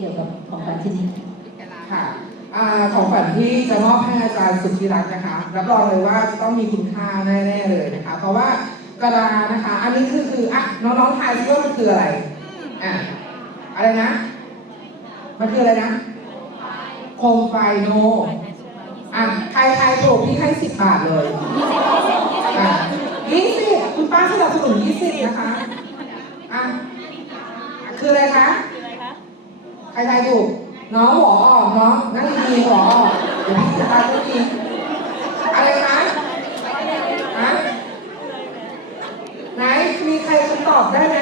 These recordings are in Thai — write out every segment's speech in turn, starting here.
เกี่ยวกับของขวัญชิ้นนี้ค่ะอ่าของขวัญที่จะมอบให้อาจารย์สุทธิรักษ์นะคะ รับรองเลยว่าจะต้องมีคุณค่าแน่ๆเลยนะคะ เพราะว่ากระดานะคะ อันนี้คือคืออะน้องๆทายซิว่ามันคืออะไรอะอะไรนะ มันคืออะไรนะโคมไฟโนอะใครทายถูกพี่ให้สิบบาทเลยอะยี่สิบคุณป้าสนับสนุนยี่สิบนะคะอะคืออะไรคะ ใครทายถูกน้องหัวออกน้องนั่งดีหัวออกเดี๋ยวพี่จะตาทุกทีอะไรคะฮะไหนมีใครคำตอบได้ไหม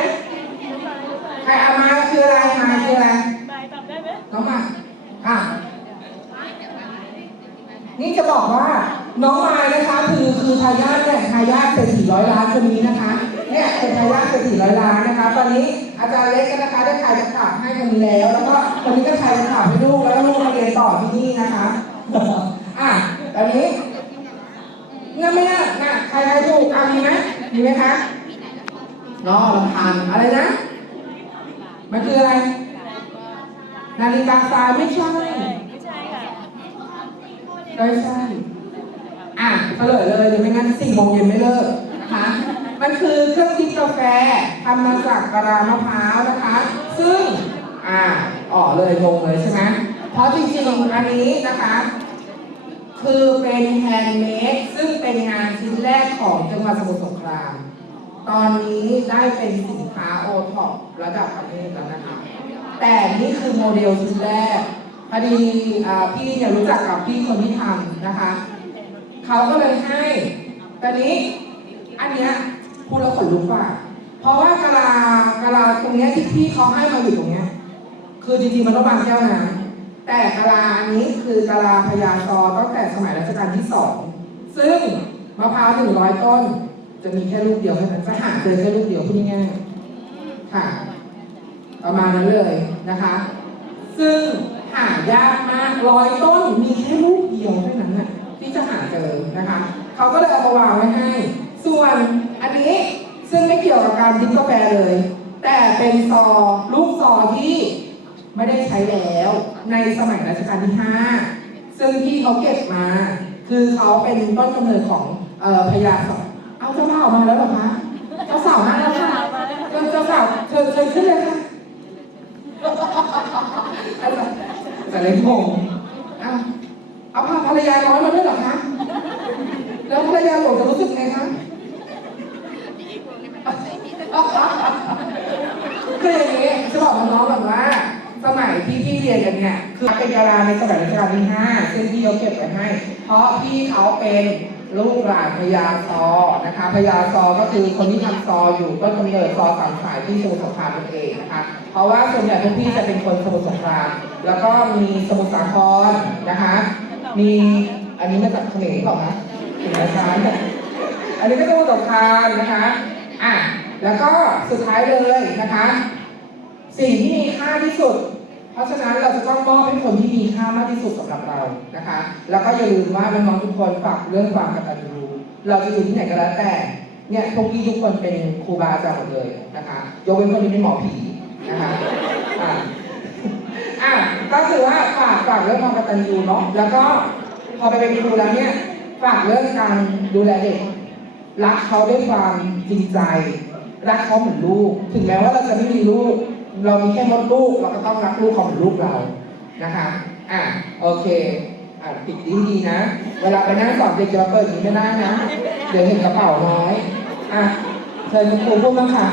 ใครเอามาคืออะไรมาคืออะไรนายจำได้ไหมน้องมาอะนี่จะบอกว่าน้องมายนะคะคือคือทายาทเนี่ยทายาทเศรษฐีร้อยล้านคนนี้นะคะเนี่ยเป็นทายาทเศรษฐีร้อยล้านนะคะ ตอนนี้ อาจารย์เล็กก็นะคะได้ถ่ายกระถางให้คนนี้แล้ว แล้วก็คนนี้ก็ถ่ายกระถางให้ลูกแล้วก็ลูกมาเรียนต่อที่นี่นะคะอะตอนนี้เงื่อนไม่น่าน่ะใครใครถูกอะมีไหมมีไหมคะน้องลำพันอะไรนะ มันคืออะไร นาฬิกาทรายไม่ใช่ไม่ใช่ค่ะไม่ใช่อะเฉลยเลยเดี๋ยวไม่งั้นสี่โมงเย็นไม่เลิก มันคือเครื่องดิบกาแฟทำมาจากกระดามะพร้าวนะคะ ซึ่งอ่าอ๋อเลยงงเลยใช่ไหมเพราะจริงๆอันนี้นะคะ คือเป็นแฮนด์เมดซึ่งเป็นงานชิ้นแรกของจังหวัดสมุทรสงคราม ตอนนี้ได้เป็นสินค้าโอท็อประดับประเทศแล้วนะคะ แต่นี่คือโมเดลชิ้นแรกพอดีพี่เนี่ยรู้จักกับพี่คนที่ทำนะคะ เขาก็เลยให้ตอนนี้อันเนี้ย พูดแล้วขนลุกว่ะเพราะว่ากะลากะลาตรงเนี้ยที่พี่เขาให้มาอยู่ตรงเนี้ย คือจริงๆมันต้องบางแก้วน้ำแต่กะลาอันนี้คือกะลาพญาซอตั้งแต่สมัยรัชกาลที่สองซึ่งมะพร้าวหนึ่งร้อยต้น จะมีแค่ลูกเดียวเท่านั้นจะหาเจอแค่ลูกเดียวพูดง่ายๆค่ะ ประมาณนั้นเลยนะคะ ซึ่งหายากมากร้อยต้นมีแค่ลูกเดียวเท่านั้นน่ะที่จะหาเจอนะคะ เขาก็เลยเอามาวางไว้ให้ ส่วนอันนี้ซึ่งไม่เกี่ยวกับการดริบกาแฟเลย แต่เป็นซอลูกซอที่ไม่ได้ใช้แล้วในสมัยรัชกาลที่ 5 ซึ่งที่เขาเก็บมา คือเขาเป็นต้นกำเนิดของออพญาสอเอาเจ้าบ่าวมาแล้วหรอคะเจ้าสาวมาแล้วค่ะเจ้าเจ้าสาวเชิญเชิญขึ้นเลยค่ะแต่เล็กงงเอาเอาพาภรรยาน้อยมาด้วยหรอคะแล้วภรรยาหลวงจะรู้สึกไงคะ คืออย่างนี้จะบอกน้องๆแบบว่า สมัยที่พี่เรียนกันเนี่ย คือเป็นดาราในสมัยรัชกาลที่ห้าซึ่งพี่เขาเก็บไว้ให้ เพราะพี่เขาเป็นลูกหลานพญาซอนะคะพญาซอก็คือคนที่ทำซออยู่ต้นกำเนิดซอสามสายที่สมุทรสงครามนั่นเองนะคะเพราะว่าส่วนใหญ่พวกพี่จะเป็นคนสมุทรสงคราม แล้วก็มีสมุทรสาครนะคะ มีอันนี้มาจากเขมรเปล่าคะถึงอาจารย์อันนี้ก็สมุทรสงครามนะคะอะแล้วก็สุดท้ายเลยนะคะ สิ่งที่มีค่าที่สุด เพราะฉะนั้นเราจะต้องมอบให้คนที่มีค่ามากที่สุดสำหรับเรานะคะ แล้วก็อย่าลืมว่าน้องๆทุกคนฝากเรื่องความกตัญญูเราจะอยู่ที่ไหนก็แล้วแต่เนี่ยพวกพี่ทุกคนเป็นครูบาอาจารย์หมดเลยนะคะยกเว้นคนที่เป็นหมอผีนะคะอะอะก็คือว่าฝากฝากเรื่องความกตัญญูเนาะแล้วก็พอไปเป็นครูแล้วเนี่ยฝากเรื่องการดูแลเด็กรักเขาด้วยความจริงใจ รักเขาเหมือนลูก ถึงแม้ว่าเราจะไม่มีลูก เรามีแค่มดลูกเราก็ต้องรักลูกขาเหมืองลูกเรานะคะอะโอเคอะติดดีดีๆนะ เวลาไปนั่งสอนเด็กจะมาเปิดอย่างนี้ไม่ได้นะ เดี๋ยวเห็นกระเป๋าน้อยอะเชิญคุณครูพูดบ้างค่ะ